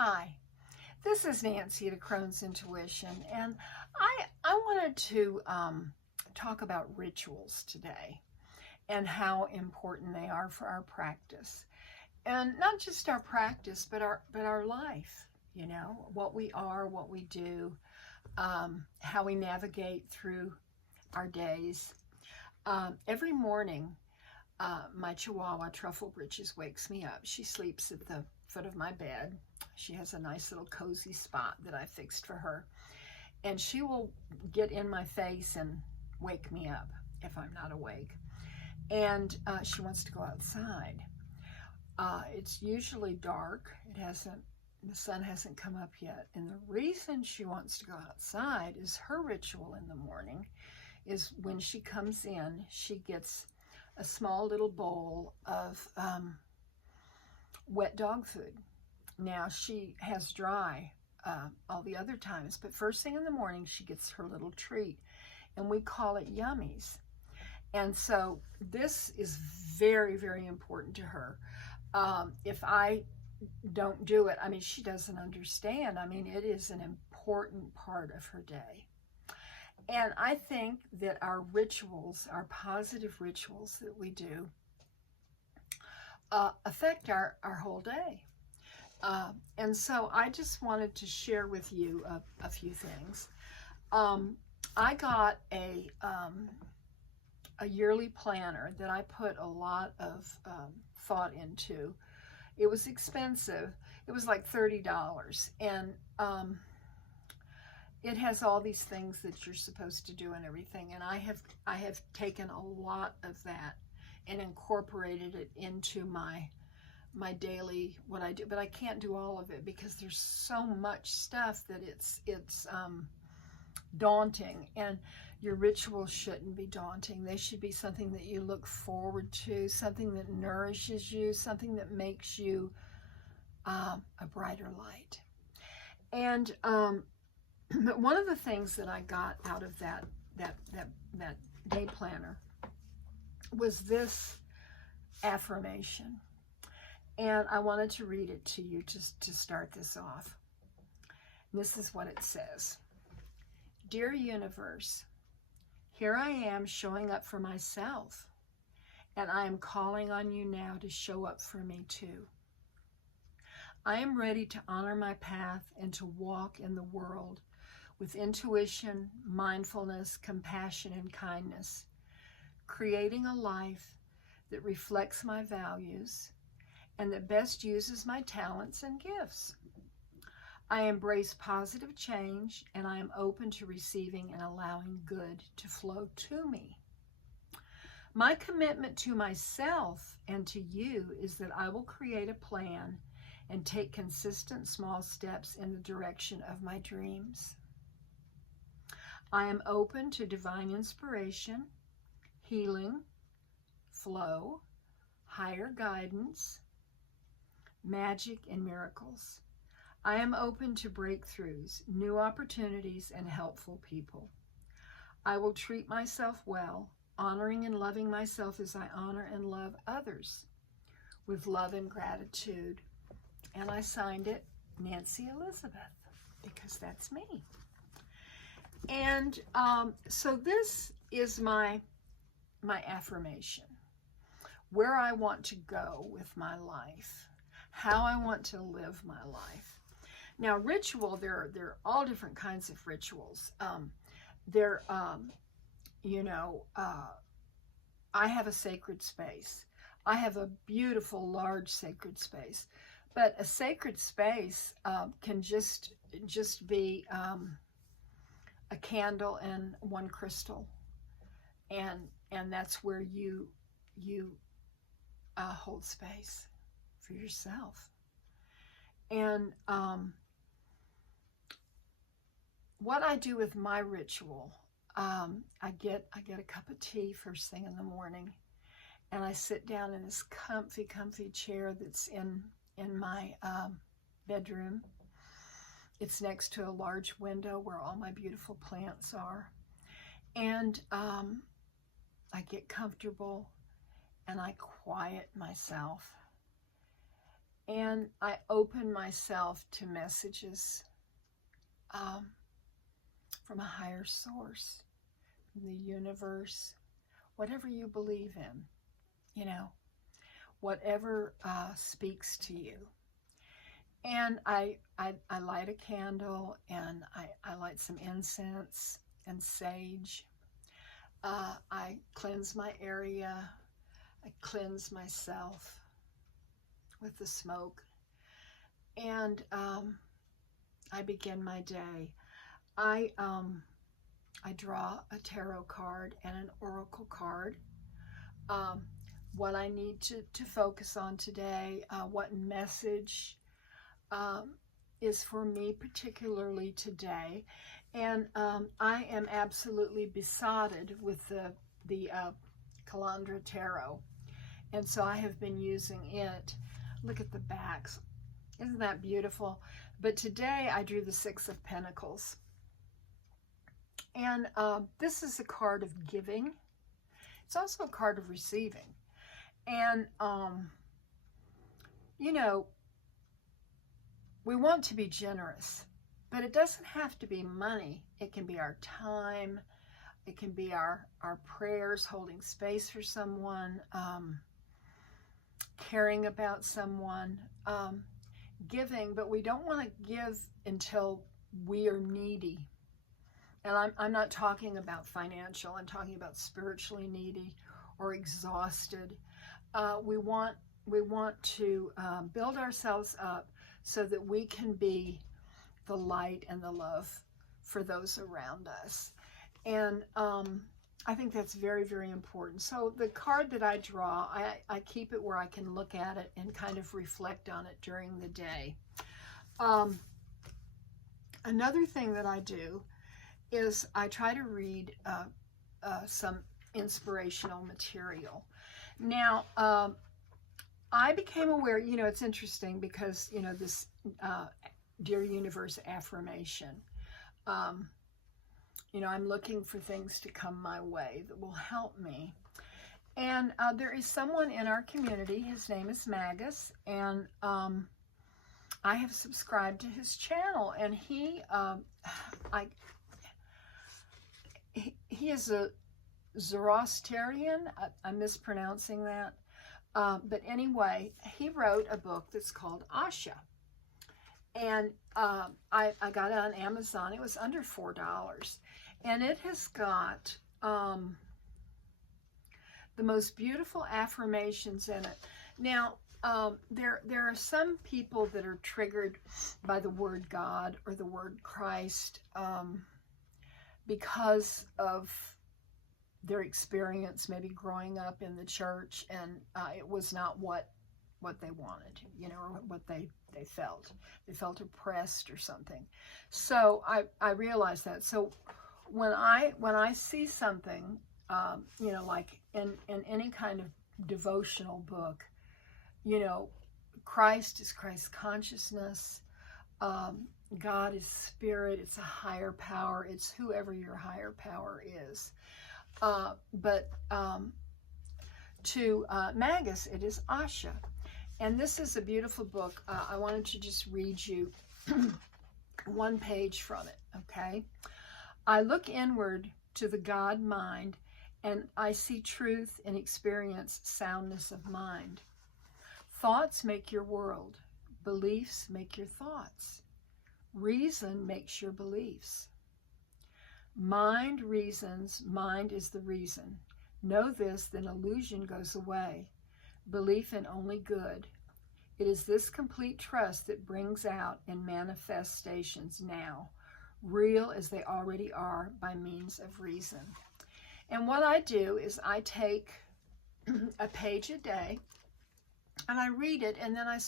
Hi, this is Nancy at Crohn's Intuition, and I wanted to talk about rituals today and how important they are for our practice, and not just our practice, but our life. You know, what we are, what we do, how we navigate through our days. Every morning, my Chihuahua, Truffle Britches, wakes me up. She sleeps at the foot of my bed. She has a nice little cozy spot that I fixed for her. And she will get in my face and wake me up if I'm not awake. And she wants to go outside. It's usually dark. The sun hasn't come up yet. And the reason she wants to go outside is her ritual in the morning is when she comes in, she gets a small little bowl of wet dog food. Now, she has dry all the other times, but first thing in the morning, she gets her little treat, and we call it Yummies. And so this is very, very important to her. If I don't do it, I mean, she doesn't understand. I mean, it is an important part of her day. And I think that our rituals, our positive rituals that we do, affect our whole day. And so I just wanted to share with you a few things. I got a yearly planner that I put a lot of thought into. It was expensive. It was like $30. And it has all these things that you're supposed to do and everything. And I have taken a lot of that and incorporated it into my daily, what I do, but I can't do all of it because there's so much stuff that it's daunting. And your rituals shouldn't be daunting. They should be something that you look forward to, something that nourishes you, something that makes you a brighter light. And but one of the things that I got out of that day planner was this affirmation. And I wanted to read it to you just to start this off. And this is what it says. Dear Universe, here I am showing up for myself, and I am calling on you now to show up for me too. I am ready to honor my path and to walk in the world with intuition, mindfulness, compassion, and kindness, creating a life that reflects my values and that best uses my talents and gifts. I embrace positive change, and I am open to receiving and allowing good to flow to me. My commitment to myself and to you is that I will create a plan and take consistent small steps in the direction of my dreams. I am open to divine inspiration, healing, flow, higher guidance, magic, and miracles. I am open to breakthroughs, new opportunities, and helpful people. I will treat myself well, honoring and loving myself as I honor and love others with love and gratitude. And I signed it Nancy Elizabeth, because that's me. And so this is my affirmation, where I want to go with my life, how I want to live my life. Now, ritual, there are all different kinds of rituals. I have a sacred space. I have a beautiful, large sacred space. But a sacred space can just be a candle and one crystal, and that's where you hold space for yourself. And what I do with my ritual, I get a cup of tea first thing in the morning, and I sit down in this comfy chair that's in my bedroom. It's next to a large window where all my beautiful plants are. And I get comfortable and I quiet myself. and I open myself to messages from a higher source, from the universe, whatever you believe in, you know, whatever speaks to you. And I light a candle, and I light some incense and sage. I cleanse my area. I cleanse myself with the smoke. And I begin my day. I draw a tarot card and an oracle card. What I need to focus on today, what message is for me particularly today. And I am absolutely besotted with the Calandra Tarot. And so I have been using it. Look at the backs. Isn't that beautiful? But today I drew the Six of Pentacles. And this is a card of giving. It's also a card of receiving. And, you know, we want to be generous, but it doesn't have to be money. It can be our time. It can be our prayers, holding space for someone, caring about someone, giving, but we don't want to give until we are needy. And I'm not talking about financial. I'm talking about spiritually needy or exhausted. We want to build ourselves up so that we can be the light and the love for those around us. And I think that's very, very important. So the card that I draw, I keep it where I can look at it and kind of reflect on it during the day. Another thing that I do is I try to read some inspirational material. Now, I became aware, you know, it's interesting because, you know, this Dear Universe affirmation, you know, I'm looking for things to come my way that will help me. And there is someone in our community, his name is Magus, and I have subscribed to his channel, and he is a Zoroastrian. I'm mispronouncing that. But anyway, he wrote a book that's called Asha. And I got it on Amazon. It was under $4. And it has got the most beautiful affirmations in it. Now, there are some people that are triggered by the word God or the word Christ because of their experience maybe growing up in the church, and it was not what they wanted, you know, or what they felt. They felt oppressed or something. So I realized that. So when I see something, you know, like in any kind of devotional book, you know, Christ is Christ consciousness. God is spirit. It's a higher power. It's whoever your higher power is. But to Magus, it is Asha. And this is a beautiful book. I wanted to just read you one page from it, okay? I look inward to the God mind, and I see truth and experience soundness of mind. Thoughts make your world. Beliefs make your thoughts. Reason makes your beliefs. Mind reasons, mind is the reason. Know this, then illusion goes away. Belief in only good. It is this complete trust that brings out in manifestations now, real as they already are by means of reason. And what I do is I take a page a day and I read it, and then I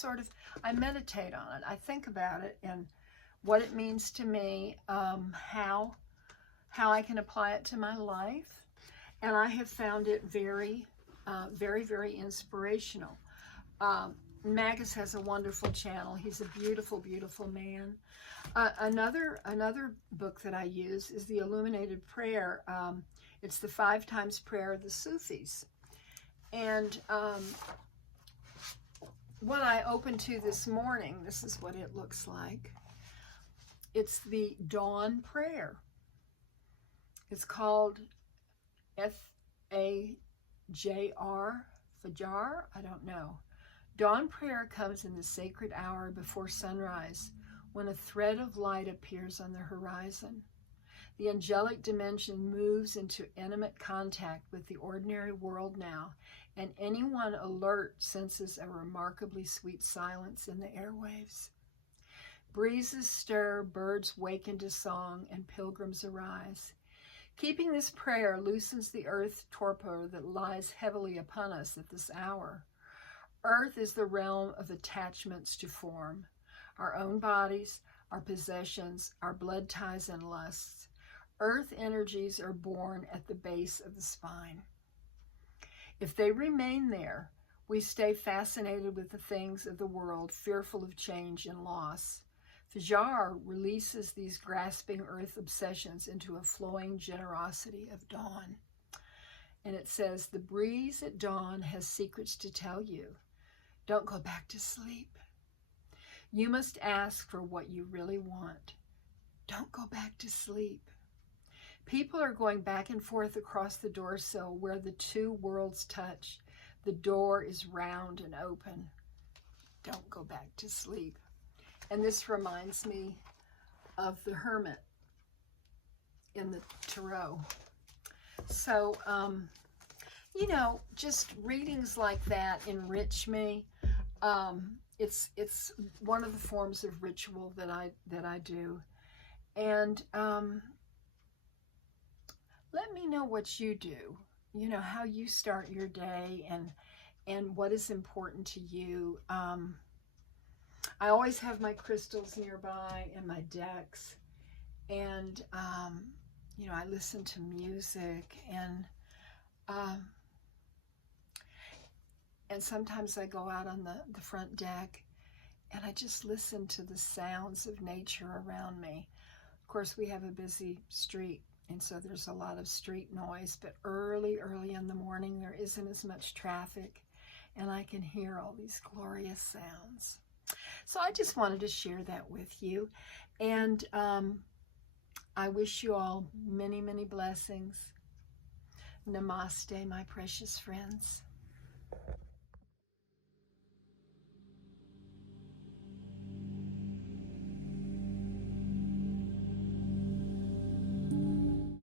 meditate on it. I think about it and what it means to me, how I can apply it to my life. And I have found it very, very inspirational. Magus has a wonderful channel. He's a beautiful, beautiful man. Another book that I use is the Illuminated Prayer. It's the 5 times prayer of the Sufis. And what I opened to this morning, this is what it looks like. It's the Dawn Prayer. It's called F-A-J-R, Fajar, I don't know. Dawn prayer comes in the sacred hour before sunrise, when a thread of light appears on the horizon. The angelic dimension moves into intimate contact with the ordinary world now, and anyone alert senses a remarkably sweet silence in the airwaves. Breezes stir, birds wake into song, and pilgrims arise. Keeping this prayer loosens the earth torpor that lies heavily upon us at this hour. Earth is the realm of attachments to form. Our own bodies, our possessions, our blood ties and lusts. Earth energies are born at the base of the spine. If they remain there, we stay fascinated with the things of the world, fearful of change and loss. Fajar releases these grasping earth obsessions into a flowing generosity of dawn. And it says, the breeze at dawn has secrets to tell you. Don't go back to sleep. You must ask for what you really want. Don't go back to sleep. People are going back and forth across the door sill where the two worlds touch. The door is round and open. Don't go back to sleep. And this reminds me of the Hermit in the Tarot. So, you know, just readings like that enrich me. It's one of the forms of ritual that I do. And let me know what you do. You know, how you start your day and what is important to you. I always have my crystals nearby and my decks, and you know, I listen to music, and sometimes I go out on the front deck and I just listen to the sounds of nature around me. Of course, we have a busy street, and so there's a lot of street noise, but early in the morning there isn't as much traffic, and I can hear all these glorious sounds. So I just wanted to share that with you, and I wish you all many, many blessings. Namaste, my precious friends.